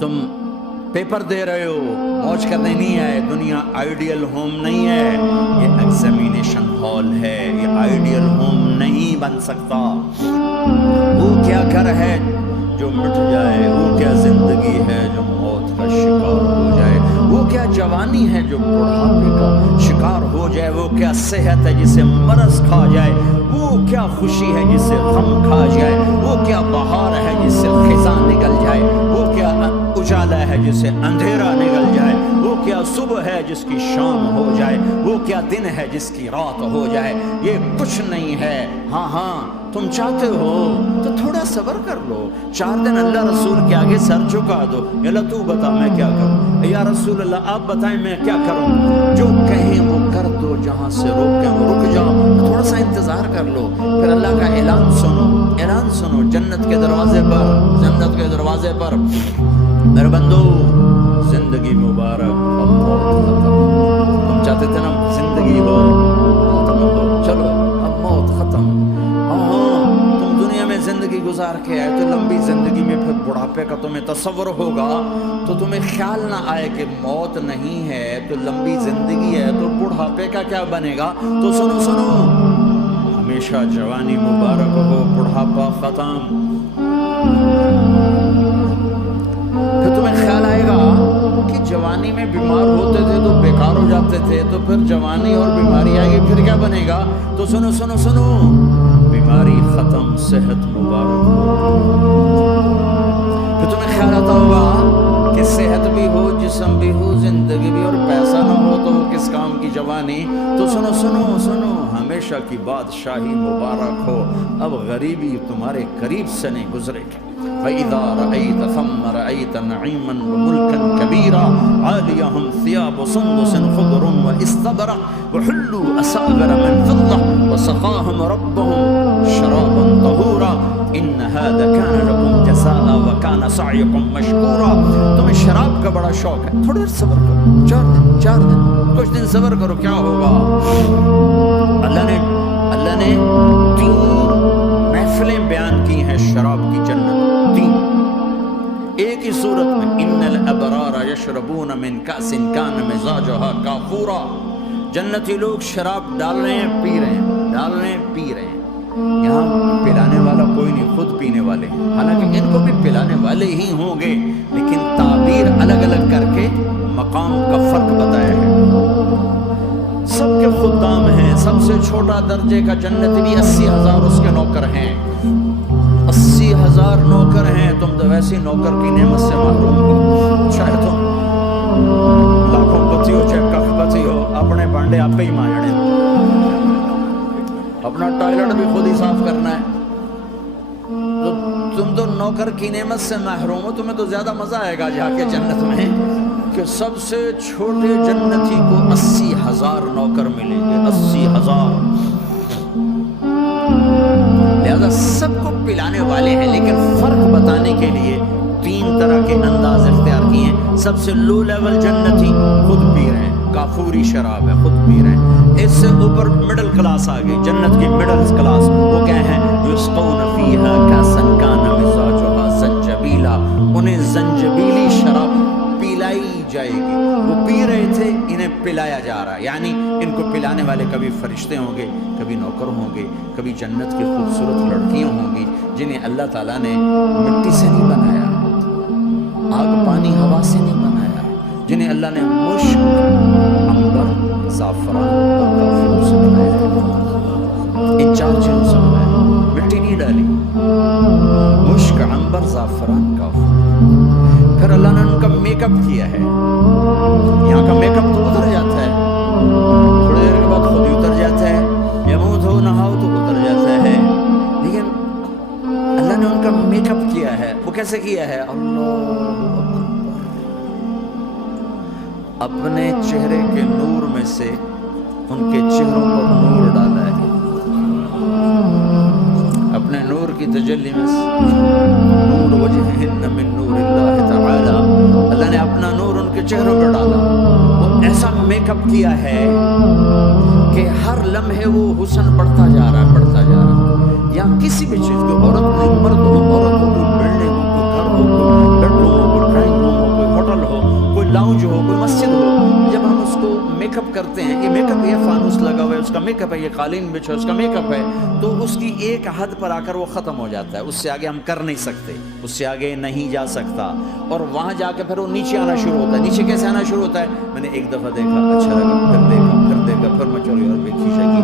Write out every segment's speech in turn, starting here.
تم پیپر دے رہے ہو، موج کرنے نہیں آئے. دنیا آئیڈیل ہوم نہیں ہے، یہ ایگزامینیشن ہال ہے. یہ آئیڈیل ہوم نہیں بن سکتا. وہ کیا گھر ہے جو مٹ جائے، وہ کیا زندگی ہے جو موت کا شکار ہو جائے، وہ کیا جوانی ہے جو بڑھاپے کا شکار ہو جائے، وہ کیا صحت ہے جسے مرض کھا جائے، وہ کیا خوشی ہے جسے غم کھا جائے، وہ کیا بہار ہے جس سے خزاں نکل جائے، وہ کیا اجالا ہے جس سے اندھیرا نکل جائے، وہ کیا صبح ہے جس کی شام ہو جائے، وہ کیا دن ہے جس کی رات ہو جائے. یہ کچھ نہیں ہے. ہاں تم چاہتے ہو تو تھوڑا صبر کر لو. 4 دن اللہ رسول کے آگے سر جھکا دو. یا اللہ تو بتا میں کیا کروں، یا رسول اللہ آپ بتائیں میں کیا کروں. جو کہیں وہ کر دو، جہاں سے روکیں وہ رک جاؤ. تھوڑا سا انتظار کر لو، پھر اللہ کا اعلان سنو. اعلان سنو جنت کے دروازے پر، جنت کے دروازے پر. میرے بندو زندگی مبارک، اب موت ختم. تم چاہتے تھے نا زندگی ہو ختم ہو، چلو اب موت ختم. تم دنیا میں زندگی گزار کے آئے تو لمبی زندگی میں پھر بڑھاپے کا تمہیں تصور ہوگا تو تمہیں خیال نہ آئے کہ موت نہیں ہے تو لمبی زندگی ہے تو بڑھاپے کا کیا بنے گا. تو سنو سنو، ہمیشہ جوانی مبارک ہو، بڑھاپا ختم. پھر تمہیں خیال آئے گا کہ جوانی میں بیمار ہوتے تھے تو بیکار ہو جاتے تھے، تو پھر جوانی اور بیماری آئے گی پھر کیا بنے گا. تو سنو سنو سنو، بیماری ختم، صحت مبارک ہو. پھر تمہیں خیال آتا ہوگا کہ صحت بھی ہو، جسم بھی ہو، زندگی بھی، اور پیسہ نہ ہو تو کس کام کی جوانی. تو سنو سنو سنو، ہمیشہ کی بادشاہی مبارک ہو. اب غریبی تمہارے قریب سے نہیں گزرے گی. فَإِذَا رَأَيْتَ ثَمَّ رَأَيْتَ نَعِيمًا وَمُلْكًا كَبِيرًا عَالِيَهُمْ ثِيَابُ سُنْدُسٍ خُضْرٌ وَإِسْتَبْرَقٍ وَحُلُّوا أَسَاوِرَ مِنْ فِضَّةٍ وَسَقَاهُمْ رَبُّهُمْ شَرَابًا طَهُورًا إِنَّ هَذَا كَانَ لَكُمْ جَزَاءً وَكَانَ سَعْيُكُمْ مَشْكُورًا. تمہیں شراب کا بڑا شوق ہے، تھوڑی دیر صبر کرو، 4 دن کچھ دن صبر کرو، کیا ہوگا. اللہ نے 3 محفلیں بیان کی ہیں شراب کی جنت. 3 ایک ہی صورت میں، ان الابرار یشربون من کأس کان مزاجها کافورا. جنتی لوگ شراب ڈال رہے ہیں، پی رہے ہیں، ڈال رہے ہیں، پی رہے ہیں. یہاں پلانے والا کوئی نہیں، خود پینے والے. حالانکہ ان کو بھی پلانے والے ہی ہوں گے، لیکن تعبیر الگ الگ کر کے مقام کا فرق بتایا ہے. سب کے خدام ہیں. سب سے چھوٹا درجے کا جنت بھی 80,000 اس کے نوکر ہیں. 80,000 نوکر ہیں. تم تو ویسی نوکر کی نعمت سے محروم ہو. چاہے تم لاکھوں پتی ہو چاہے کخ پتی ہو، اپنے بانڈے آپ ہی مانجنے، اپنا ٹوائلٹ بھی خود ہی صاف کرنا ہے. تو تم تو نوکر کی نعمت سے محروم ہو. تمہیں تو زیادہ مزہ آئے گا جا کے جنت میں کہ سب سے چھوٹے جنتی کو 80,000 نوکر ملیں گے. 80,000. لہذا سب کو پلانے والے ہیں، لیکن فرق بتانے کے لیے 3 طرح کے انداز اختیار کیے ہیں. سب سے لو لیول جنتی خود پی رہے ہیں، کافوری شراب ہے، خود پی رہے ہیں. اس سے اوپر مڈل کلاس آ گئی، جنت کی مڈل کلاس. وہ کیا ہیں؟ یسقون فیہا کأسا کان مزاجها زنجبیلا. انہیں زنجبیلی شراب پلائی جائے گی. وہ پی رہے تھے، انہیں پلایا جا رہا ہے. یعنی ان کو پلانے والے کبھی فرشتے ہوں گے، کبھی نوکر ہوں گے، کبھی جنت کی خوبصورت لڑکیاں ہوں گی جنہیں اللہ تعالیٰ نے مٹی سے نہیں بنایا، آگ پانی ہوا سے نہیں بنایا، جنہیں اللہ نے مشک، عنبر، زعفران اور کافور سے بنایا ہے. ان 4 چیزوں سے بنایا، مٹی نہیں ڈالی. مشک، عنبر، زعفران، کافور. پھر اللہ نے ان کا میک اپ کیا ہے. یہاں کا میک اپ تو اتر جاتا ہے، تھوڑی دیر کے بعد خود ہی اتر جاتا ہے. یا منہ دھو نہاؤ تو اتر جاتا ہے. لیکن اللہ نے ان کا میک اپ کیا ہے. وہ کیسے کیا ہے؟ اللہ اپنے چہرے کے نور میں سے ان کے چہروں پر نور ڈالا ہے. اپنے نور کی تجلی میں نور وجہہن من نور اللہ تعالی، اللہ نے اپنا نور ان کے چہروں پر ڈالا. وہ ایسا میک اپ کیا ہے کہ ہر لمحے وہ حسن بڑھتا جا رہا ہے، بڑھتا جا رہا ہے. یہاں کسی بھی چیز کو، عورت کو، مرد ہو، عورت ہو، کوئی بلڈنگ ہو، کوئی گھر ہو، کوئی بیڈ روم ہو، کوئی ڈرائنگ روم اپ کرتے ہیں، یہ میک اپ ہے، فانوس لگا ہوا ہے، اس کا میک اپ ہے، یہ قالین بچھا ہے، اس کا میک اپ ہے، تو اس کی ایک حد پر آ کر وہ ختم ہو جاتا ہے، اس سے آگے ہم کر نہیں سکتے، اس سے آگے نہیں جا سکتا، اور وہاں جا کے پھر وہ نیچے آنا شروع ہوتا ہے۔ نیچے کیسے آنا شروع ہوتا ہے؟ میں نے ایک دفعہ دیکھا، اچھا لگا، پھر دیکھا، پھر میں چلو یار دیکھی شکی،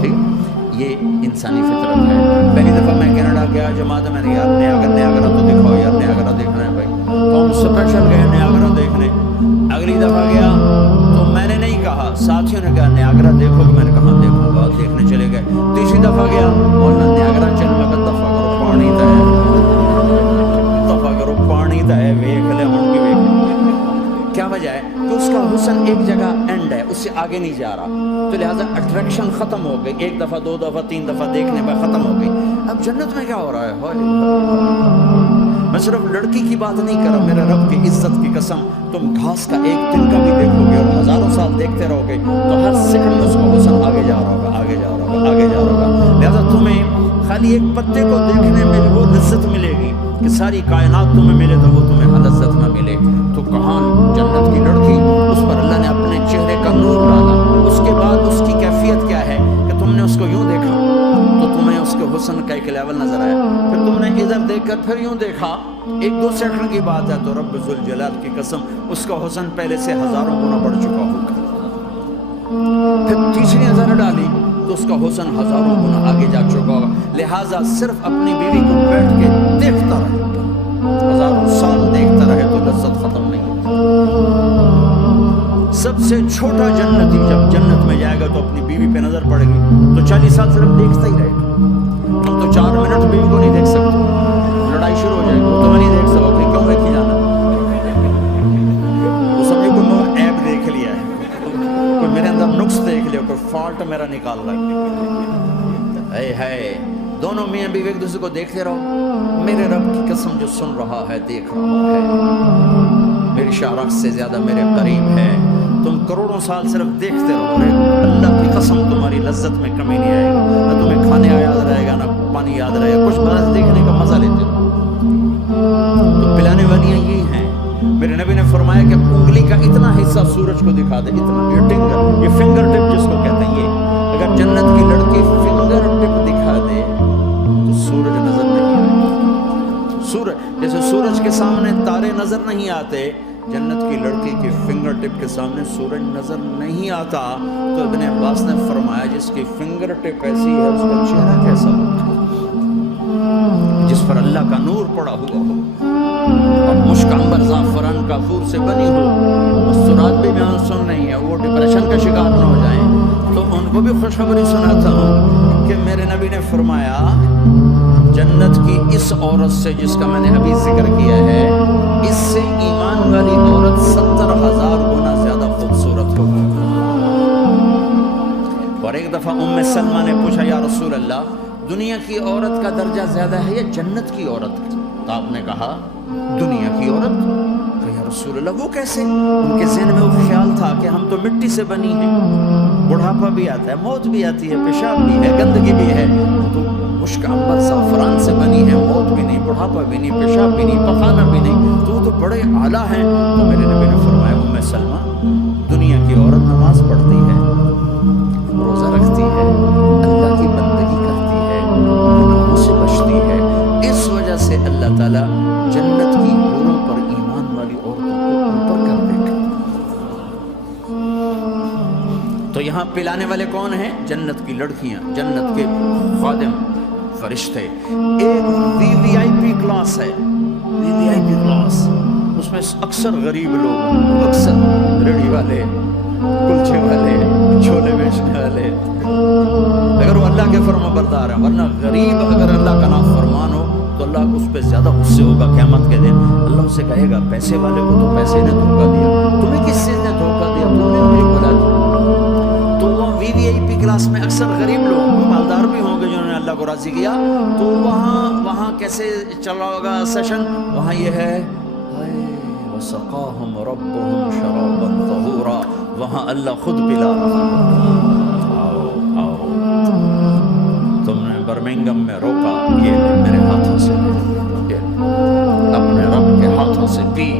ٹھیک ہے؟ یہ انسانی فطرت ہے۔ پہلی دفعہ میں کینیڈا گیا جماعت میں نے، یار نیاگرا تو دکھاؤ یار، نیاگرا دیکھنا ہے بھائی، تو ہم اسپیشل گئے نیاگرا دیکھنے۔ اگلی دفعہ گیا تو میں نے نہیں کہا، ساتھیوں نے کہا نیاگرا دیکھو گے، میں نے کہا دیکھوں گا، دیکھنے چلے گئے۔ تیسری دفعہ گیا، بولنا نیاگرا چل، میں کہا دفعہ کرو پانی تا ہے، دفعہ کرو پانی تا ہے، ویکھ لے ہوں کی ویکھ۔ کیا وجہ ہے؟ کہ اس کا حسن ایک جگہ اینڈ ہے، اس سے آگے نہیں جا رہا، تو لہٰذا اٹریکشن ختم ہو گئی، ایک دفعہ، دو دفعہ، تین دفعہ دیکھنے میں ختم ہو گئی۔ اب جنت میں کیا ہو رہا ہے؟ میں صرف لڑکی کی بات نہیں کر رہا، میرے رب کی عزت کی قسم، تم گھاس کا ایک تنکا بھی دیکھو گے اور ہزاروں سال دیکھتے رہو گے تو ہر سیکنڈ اس کا حسن آگے جا رہا ہوگا، آگے جا رہا ہوگا، آگے جا رہا ہوگا۔ لہٰذا تمہیں خالی ایک پتے کو دیکھنے میں بھی وہ لذت ملے گی کہ ساری کائنات تمہیں ملے تو وہ تمہیں لذت نہ ملے۔ تو کہاں جنت کی لڑکی، اس پر اللہ نے اپنے چہرے کا نور ڈالا، اس کے بعد اس کی کیفیت کیا ہے کہ تم نے اس کو یوں دیکھا تو تمہیں اس کے حسن کا ایک لیول نظر آیا، پھر تم نے ادھر دیکھ کر پھر یوں دیکھا، ایک دو سیکنڈ کی بات ہے، تو رب ذوالجلال کی قسم اس کا حسن پہلے سے ہزاروں گنا بڑھ چکا ہوگا۔ پھر تیسری نظر ڈالی تو اس کا حسن ہزاروں گنا آگے جا چکا ہوگا۔ لہٰذا صرف اپنی بیوی کو بیٹھ کے دیکھتا رہے، ہزاروں سال دیکھتا رہے تو لذت ختم نہیں ہوتی۔ سب سے چھوٹا جنتی جب جنت میں جائے گا تو اپنی بیوی پہ نظر پڑے گی تو 40 سال صرف دیکھتا ہی رہے گا۔ تم تو 4 منٹ بیوی کو نہیں دیکھ سکتے، لڑائی شروع ہو جائے گی، وہ تمہیں نہیں دیکھ سکتے، کیوں دیکھی جانا؟ وہ سمجھے کوئی میں ایپ دیکھ لیا ہے، کوئی میرے اندر نقص دیکھ لیا، کوئی فالٹ میرا نکال رہا ہے۔ دونوں میاں بیوی ایک دوسرے کو دیکھتے رہو، میرے رب کی قسم جو سن رہا ہے، دیکھ رہا ہے، میری شارخ سے زیادہ میرے قریب ہے۔ تم کروڑوں سال صرف دیکھتے رہو، اللہ کی قسم تمہاری لذت میں کمی نہیں آئے گی، نہ تمہیں کھانے یاد رہے گا، نہ پانی یاد رہے گا، کچھ بس دیکھنے کا مزہ لیتے رہو۔ تو پلانے والیاں یہ ہیں، میرے نبی نے فرمایا کہ انگلی کا اتنا حصہ سورج کو دکھا دے، اتنا، یہ فنگر ٹپ جس کو کہتے ہیں، یہ اگر جنت کی لڑکی فنگر ٹپ دکھا دے تو سورج نظر نہیں آئے۔ سورج جیسے سورج کے سامنے تارے نظر نہیں آتے، جنت کی لڑکی کے فنگر ٹپ کے سامنے سورج نظر نہیں آتا۔ تو ابن عباس نے فرمایا جس کی فنگر ٹپ ایسی ہے اس کا چہرہ کیسا ہوگا؟ جس پر اللہ کا نور پڑا ہوا ہو اور مشک عنبر زعفران کافور سے بنی ہو، مستورات بھی بیان سن رہی ہیں، وہ ڈپریشن کا شکار نہ ہو جائیں، تو ان کو بھی خوشخبری سناتا ہوں کہ میرے نبی نے فرمایا جنت کی اس عورت سے جس کا میں نے ابھی ذکر کیا ہے، اس سے ایمان والی عورت 70,000 گنا زیادہ خوبصورت ہوگی۔ اور ایک دفعہ ام سلمہ نے پوچھا یا رسول اللہ، دنیا کی عورت کا درجہ زیادہ ہے یا جنت کی عورت کا؟ تو آپ نے کہا دنیا کی عورت۔ تو یا رسول اللہ وہ کیسے؟ ان کے ذہن میں وہ خیال تھا کہ ہم تو مٹی سے بنی ہیں، بڑھاپا بھی آتا ہے، موت بھی آتی ہے، پیشاب بھی ہے، گندگی بھی ہے، تو مشک عنبر زعفران سے بنی ہے، موت بھی نہیں، بڑھاپا بھی نہیں، پیشاب بھی نہیں، پخانہ بھی نہیں، تو وہ تو بڑے اعلیٰ ہیں۔ تو میرے نبی نے فرمایا ام سلمہ، دنیا کی عورت نماز پڑھتی ہے، روزہ رکھتی ہے، اللہ کی بندگی کرتی ہے، گناہوں سے بچتی ہے، اس وجہ سے اللہ تعالیٰ جنت کی حوروں پر ایمان والی عورتوں کو اوپر کر دے گا۔ تو یہاں پلانے والے کون ہیں؟ جنت کی لڑکیاں، جنت کے خادم، فرشتے۔ ایک VVIP کلاس ہے، VVIP کلاس، اس میں اکثر غریب لوگ، اکثر ریڑھی والے، کلچے والے، چھولے بیچنے والے، اگر وہ اللہ کے فرما بردار ہیں، ورنہ غریب اگر اللہ کا نافرمان ہو تو اللہ اس پہ زیادہ غصے ہوگا قیامت کے دن۔ اللہ اسے کہے گا پیسے والے کو تو پیسے نے دھوکہ دیا، تمہیں کس چیز نے دھوکہ دیا، تم نے مجھے بلا دیا۔ تو وہ VVIP کلاس میں اکثر غریب لوگ، مالدار بھی ہوں گے جنہوں نے اللہ کو راضی کیا، تو وہاں کیسے چل رہا ہوگا سیشن؟ وہاں یہ ہے وَسَقَاهُمْ رَبُّهُمْ شَرَابًا طَهُورًا، وہاں اللہ خود پلا رہا ہے، آؤ تم نے برمنگم میں روکا، یہ میرے ہاتھوں سے، یہ اپنے رب کے ہاتھوں سے پی۔